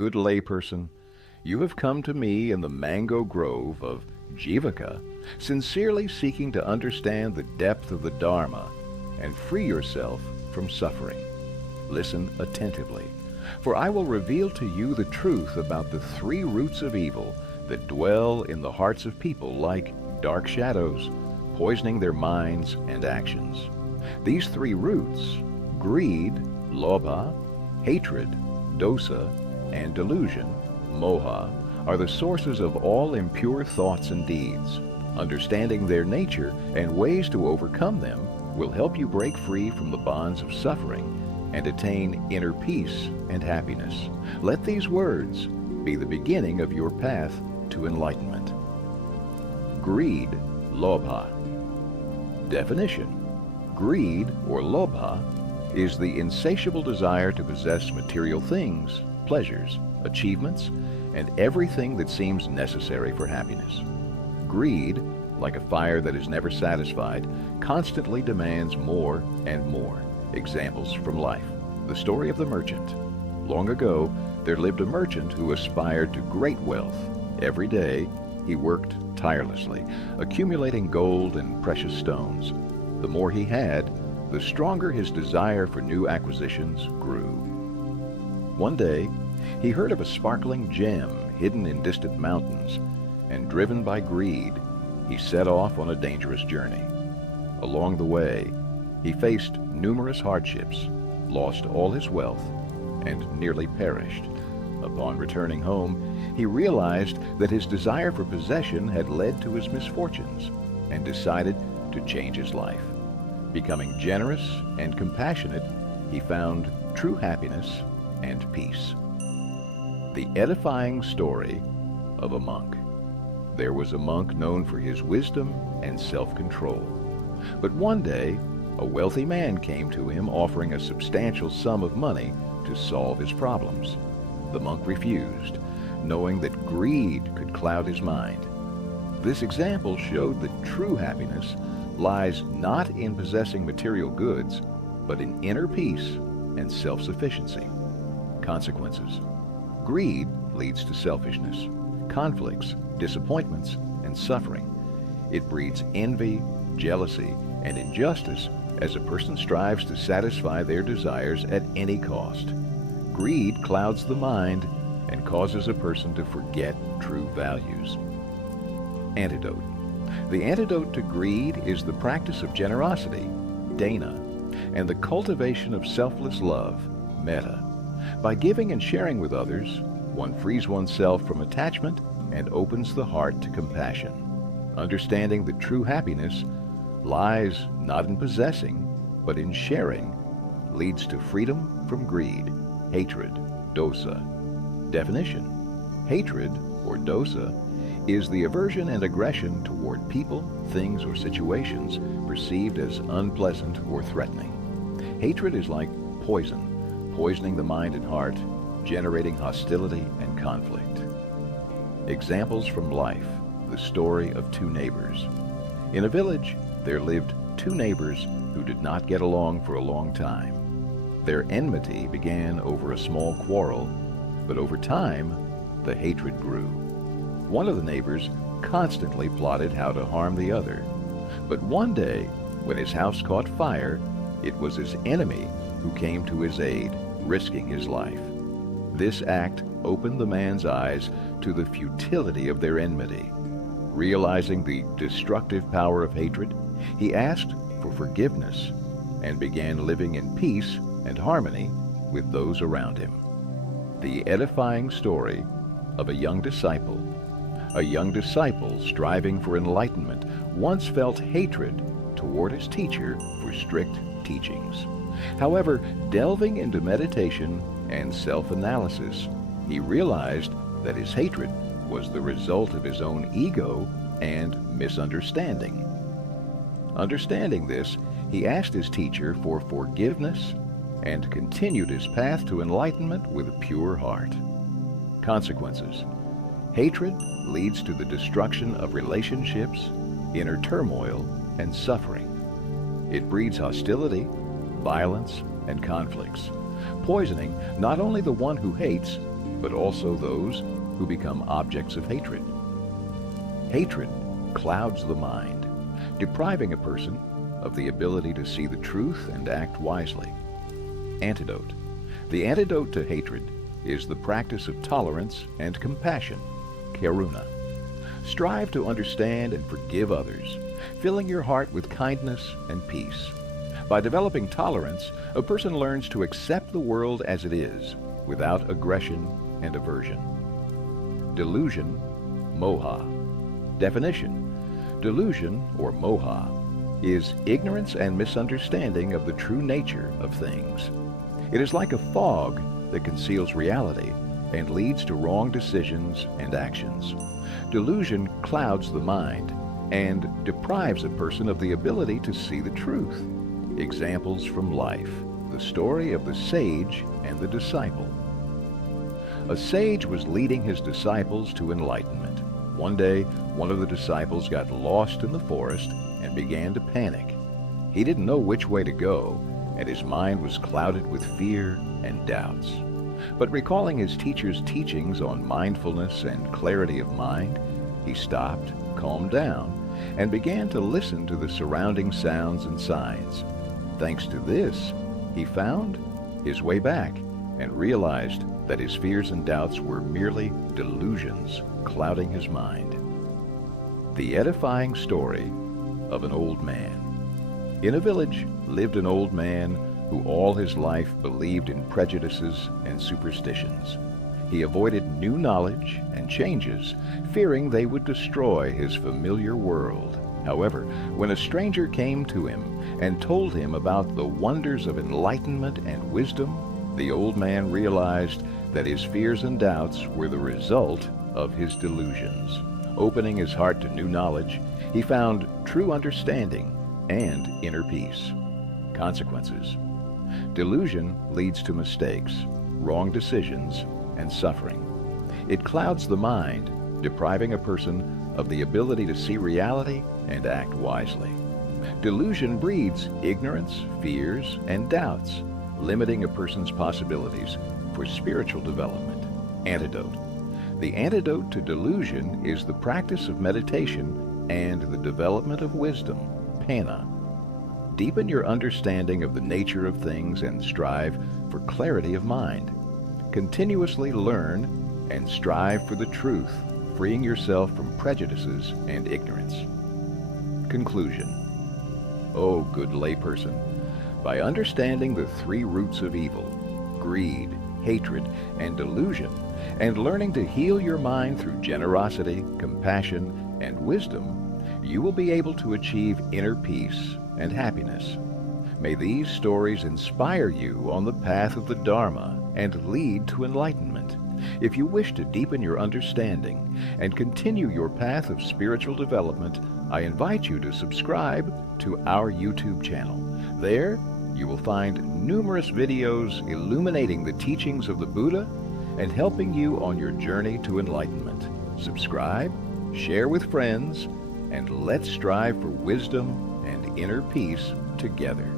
good layperson, you have come to me in the mango grove of Jivaka, sincerely seeking to understand the depth of the Dharma and free yourself from suffering. Listen attentively, for I will reveal to you the truth about the three roots of evil that dwell in the hearts of people like dark shadows, poisoning their minds and actions. These three roots, greed, lobha, hatred, dosa, and delusion, moha, are the sources of all impure thoughts and deeds. Understanding their nature and ways to overcome them will help you break free from the bonds of suffering and attain inner peace and happiness. Let these words be the beginning of your path to enlightenment. Greed, lobha. Definition: greed, or lobha, is the insatiable desire to possess material things, pleasures, achievements, and everything that seems necessary for happiness. Greed, like a fire that is never satisfied, constantly demands more and more. Examples from life. The story of the merchant. Long ago, there lived a merchant who aspired to great wealth. Every day, he worked tirelessly, accumulating gold and precious stones. The more he had, the stronger his desire for new acquisitions grew. One day, he heard of a sparkling gem hidden in distant mountains, and driven by greed, he set off on a dangerous journey. Along the way, he faced numerous hardships, lost all his wealth, and nearly perished. Upon returning home, he realized that his desire for possession had led to his misfortunes, and decided to change his life. Becoming generous and compassionate, he found true happiness and peace. The edifying story of a monk. There was a monk known for his wisdom and self-control. But one day, a wealthy man came to him offering a substantial sum of money to solve his problems. The monk refused, knowing that greed could cloud his mind. This example showed that true happiness lies not in possessing material goods, but in inner peace and self-sufficiency. Consequences. Greed leads to selfishness, conflicts, disappointments, and suffering. It breeds envy, jealousy, and injustice as a person strives to satisfy their desires at any cost. Greed clouds the mind and causes a person to forget true values. Antidote. The antidote to greed is the practice of generosity, dana, and the cultivation of selfless love, metta. By giving and sharing with others, one frees oneself from attachment and opens the heart to compassion. Understanding that true happiness lies not in possessing, but in sharing, leads to freedom from greed, hatred, dosa. Definition: hatred, or dosa, is the aversion and aggression toward people, things, or situations perceived as unpleasant or threatening. Hatred is like poison, poisoning the mind and heart, generating hostility and conflict. Examples from life. The story of two neighbors. In a village, there lived two neighbors who did not get along for a long time. Their enmity began over a small quarrel, but over time, the hatred grew. One of the neighbors constantly plotted how to harm the other. But one day, when his house caught fire, it was his enemy who came to his aid, risking his life. This act opened the man's eyes to the futility of their enmity. Realizing the destructive power of hatred, he asked for forgiveness and began living in peace and harmony with those around him. The edifying story of a young disciple. A young disciple striving for enlightenment once felt hatred toward his teacher for strict teachings. However, delving into meditation and self-analysis, he realized that his hatred was the result of his own ego and misunderstanding. Understanding this, he asked his teacher for forgiveness and continued his path to enlightenment with a pure heart. Consequences. Hatred leads to the destruction of relationships, inner turmoil, and suffering. It breeds hostility, violence, and conflicts, poisoning not only the one who hates, but also those who become objects of hatred. Hatred clouds the mind, depriving a person of the ability to see the truth and act wisely. Antidote. The antidote to hatred is the practice of tolerance and compassion, karuna. Strive to understand and forgive others, filling your heart with kindness and peace. By developing tolerance, a person learns to accept the world as it is, without aggression and aversion. Delusion, moha. Definition. Delusion, or moha, is ignorance and misunderstanding of the true nature of things. It is like a fog that conceals reality and leads to wrong decisions and actions. Delusion clouds the mind and deprives a person of the ability to see the truth. Examples from life. The story of the sage and the disciple. A sage was leading his disciples to enlightenment. One day, one of the disciples got lost in the forest and began to panic. He didn't know which way to go, and his mind was clouded with fear and doubts. But recalling his teacher's teachings on mindfulness and clarity of mind, he stopped, calmed down, and began to listen to the surrounding sounds and signs. Thanks to this, he found his way back and realized that his fears and doubts were merely delusions clouding his mind. The edifying story of an old man. In a village lived an old man who all his life believed in prejudices and superstitions. He avoided new knowledge and changes, fearing they would destroy his familiar world. However, when a stranger came to him and told him about the wonders of enlightenment and wisdom, the old man realized that his fears and doubts were the result of his delusions. Opening his heart to new knowledge, he found true understanding and inner peace. Consequences. Delusion leads to mistakes, wrong decisions, and suffering. It clouds the mind, depriving a person of the ability to see reality and act wisely. Delusion breeds ignorance, fears, and doubts, limiting a person's possibilities for spiritual development. Antidote. The antidote to delusion is the practice of meditation and the development of wisdom, panna. Deepen your understanding of the nature of things and strive for clarity of mind. Continuously learn and strive for the truth, freeing yourself from prejudices and ignorance. Conclusion. O good layperson, by understanding the three roots of evil, greed, hatred, and delusion, and learning to heal your mind through generosity, compassion, and wisdom, you will be able to achieve inner peace and happiness. May these stories inspire you on the path of the Dharma and lead to enlightenment. If you wish to deepen your understanding and continue your path of spiritual development, I invite you to subscribe to our YouTube channel. There, you will find numerous videos illuminating the teachings of the Buddha and helping you on your journey to enlightenment. Subscribe, share with friends, and let's strive for wisdom and inner peace together.